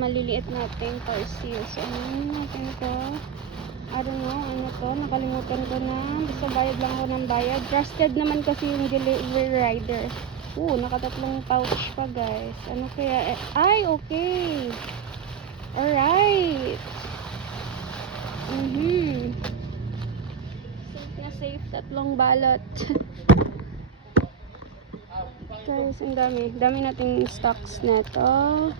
maliliit natin parcel. So, ano natin to? I don't know, ano to? Nakalimutan ko na. Basta bayad lang ako ng bayad. Trusted naman kasi yung delivery rider. Nakatatlong pouch pa, guys. Ano kaya? Ay, okay. Alright. Safe na safe. Tatlong balot. Guys, ang dami. Dami nating stocks na to.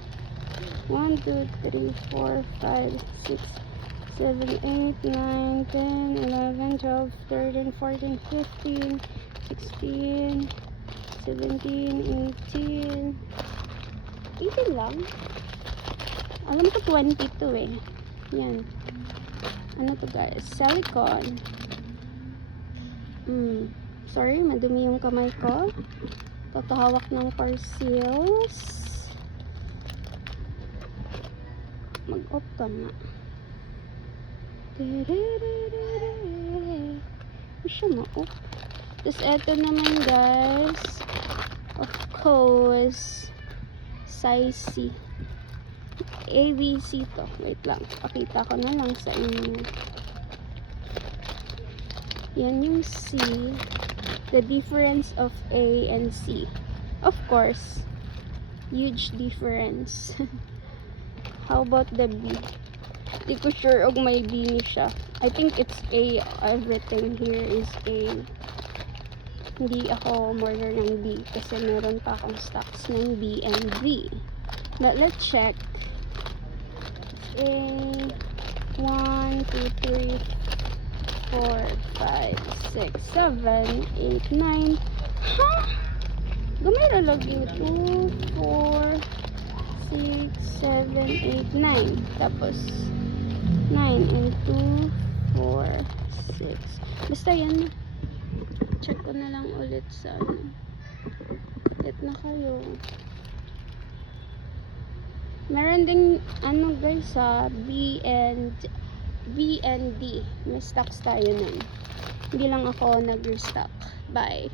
1, 2, 3, 4, 5, 6, 7, 8, 9, 10, 11, 12, 13, 14, 15, 16, 17, 18. 18 lang. Alam ko 22 eh. Yan. Ano to, guys? Silicone. Sorry, madumi yung kamay ko. Tatahawak ng parcels. Mag-off ka na. Siya ma-off. Tapos eto naman, guys. Of course, size C. ABC to. Wait lang. Pakita ko na lang sa inyo. Yan yung C. The difference of A and C. Of course, huge difference. How about the B? Hindi ko sure og may B ni siya. I think it's A. Everything here is A. Hindi ako order ng B kasi meron pa akong stocks ng B and V. But let's check. A. 1, 2, 3, 4, 5, 6, 7, 8, 9. Huh? Gamay ra lagi. 2, 4, 6, 7, 8, 9. Tapos 9 and 2, 4, 6. Basta yan. Check ko na lang ulit sa ano. Hit na kayo. Meron ding ano, guys, sa B and D. May stocks tayo nun. Hindi lang ako nag-restock. Bye.